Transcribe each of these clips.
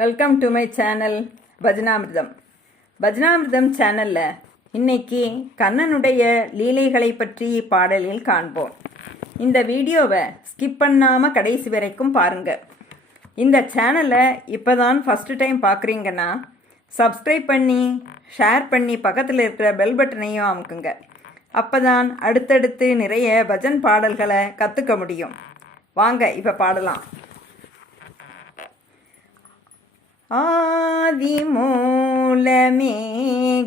Welcome to my channel Bhajanamritam Bhajanamritam சேனலில் இன்னைக்கு கண்ணனுடைய லீலைகளை பற்றி பாடலில் காண்போம். இந்த வீடியோவை ஸ்கிப் பண்ணாமல் கடைசி வரைக்கும் பாருங்கள் இந்த சேனலை இப்போ தான் ஃபஸ்ட்டு டைம் பார்க்குறீங்கன்னா சப்ஸ்கிரைப் பண்ணி ஷேர் பண்ணி பக்கத்தில் இருக்கிற பெல் பட்டனையும் அமுக்குங்க. அப்போ தான் அடுத்தடுத்து நிறைய பஜன் பாடல்களை கற்றுக்க முடியும். வாங்க இப்போ பாடலாம். ஆதி மூலமே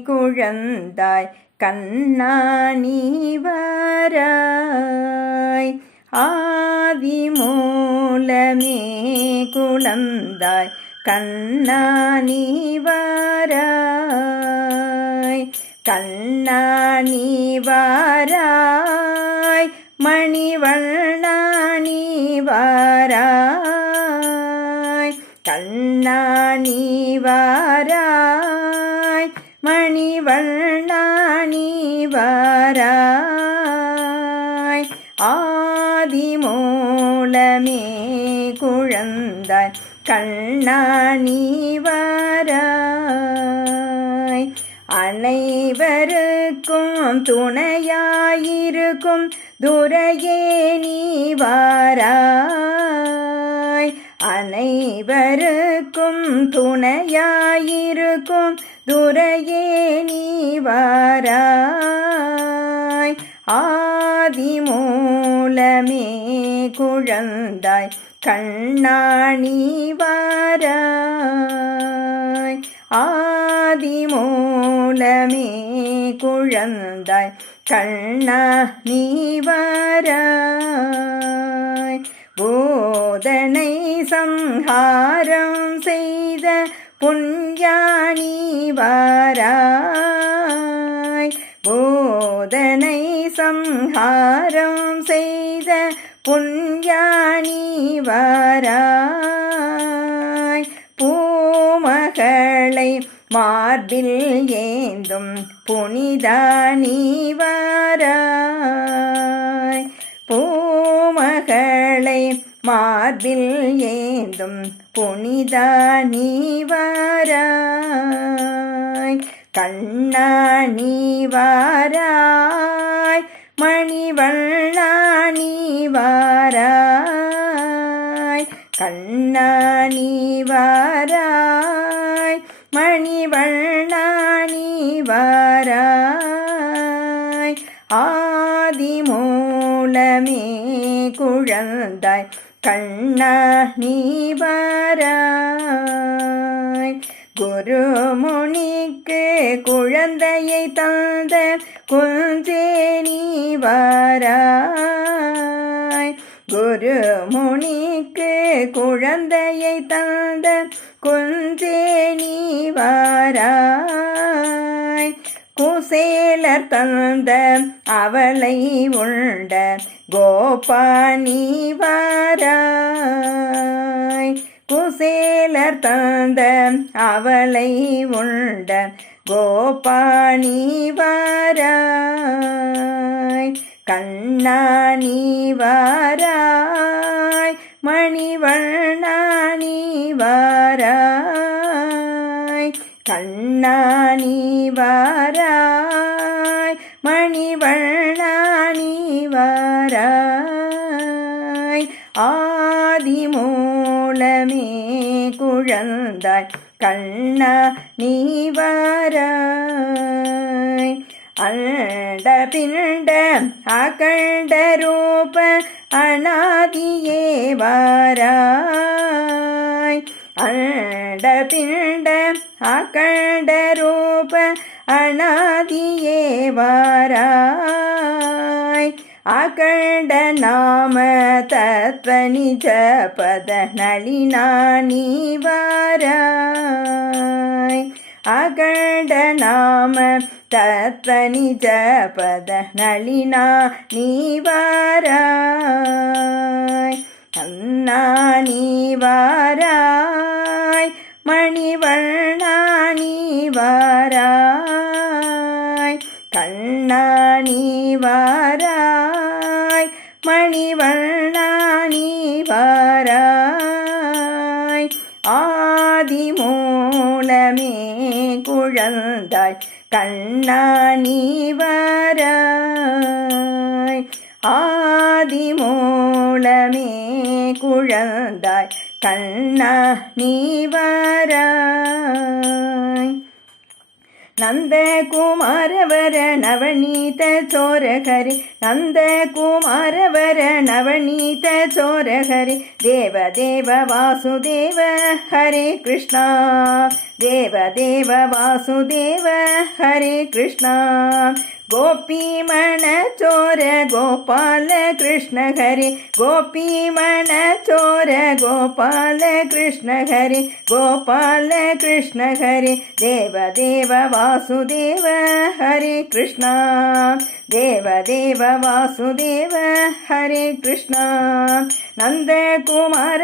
குழந்தாய் கண்ணாணி வராய் ஆதி மூலமே குழந்தாய் கண்ணாணி வராய் கண்ணாணி வாராய் மணிவண்ணாணி வாராய் மணிவண்ணாணி வாராய். மணிவண்ணாணி வாராய். ஆதிமூலமே குழந்தாய். கண்ணாணி வாராய். அனைவருக்கும் துணையாயிருக்கும் துரையே நீ வாராய். அனைவருக்கும் துணையாயிருக்கும். துரையே நீ வாராய். ஆதிமூலமே குழந்தாய். கண்ணாணி வாராய். ஆதிமூலமே குழந்தாய். கண்ணா நீ வாராய். போதனை சம்ஹாரம் செய்த புண்ணியாணி வாராய். போதனை சம்ஹாரம் செய்த புண்ணியாணி வாராய். பூமகளை மார்பில் ஏந்தும் புனிதானி வாராய் மார்பில் ஏந்தும் புனிதானி வாராய். கண்ணாணி வாராய். மணிவண்ணாணி வாராய். கண்ணாணி வாராய். மணிவண்ணாணி வாராய். ஆதிமூலமே குழந்தாய். கண்ணா நீ வாராய். குருமுனிக்கு குழந்தையை தந்த குஞ்சே நீ வாராய். குருமுனிக்கு குழந்தையை தந்த வாராய் குசேலர் தந்த அவளை உண்ட கோபானி வாராய். குசேலர் தந்த அவளை உண்ட கோபானி வாராய். கண்ணாணி வாராய் மணிவண்ணாணி வாராய். கண்ணாணி வாராய் மணிவண்ணாணி வாராய் ஆதி மூலமே குழந்தாய் கண்ணா நீ வாராய். அண்ட பிண்ட அகண்ட ரூப அனாதியே வாராய். அண்ட பிண்ட அகண்டரூப அநாதியே வாராய். அகண்ட நாம தத்வ நிஜ பத நளினானி வாராய். அகண்ட நாம தத்வ நிஜ பத நளினா நீ வாராய். அண்ணா நீ வாராய். மணிவண்ணாணி வாராய் கண்ணாணி வாராய் மணிவண்ணாணி வாராய் ஆதிமூலமே குழந்தாய் கண்ணாணி வாராய் ஆதிமூலமே குழந்தாய் கண்ணா நீ நந்த குமாரவர நவநீத சோரகரி நந்தகுமாரவர நவநீத சோரகரி தேவ தேவ வாசுதேவ ஹரே கிருஷ்ணா. தேவ தேவ வாசுதேவ ஹரே கிருஷ்ணா கோபிமண சோர கோபால கிருஷ்ண ஹரி கோபிமண சோர கோபால கிருஷ்ண ஹரி கோபால கிருஷ்ண ஹரி தேவ தேவ வாசுதேவ ஹரே கிருஷ்ணா தேவ தேவ வாசுதேவ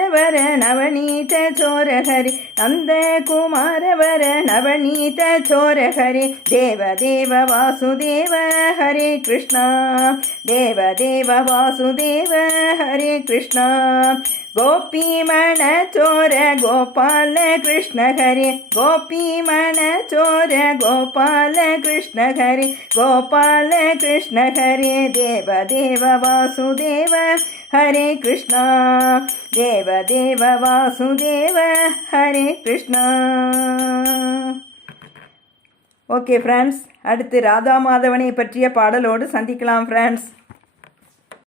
ஹரே கிருஷ்ணா நந்தகுமாரவர நவநீத சோர ஹரி நந்தகுமாரவர நவநீத சோர ஹரி தேவ தேவ வாசுதேவ ஹரே கிருஷ்ணா தேவ தேவ வாசுதேவ ஹரே கிருஷ்ணா கோபிமண சோர கோபால கிருஷ்ண ஹரி கோபிமண சோர கோபால கிருஷ்ண ஹரே கிருஷ்ணா. தேவ தேவ வாசுதேவ ஹரே கிருஷ்ணா. ஓகே ஃப்ரெண்ட்ஸ் அடுத்து ராதா மாதவனை பற்றிய பாடலோடு சந்திக்கலாம் ஃப்ரெண்ட்ஸ்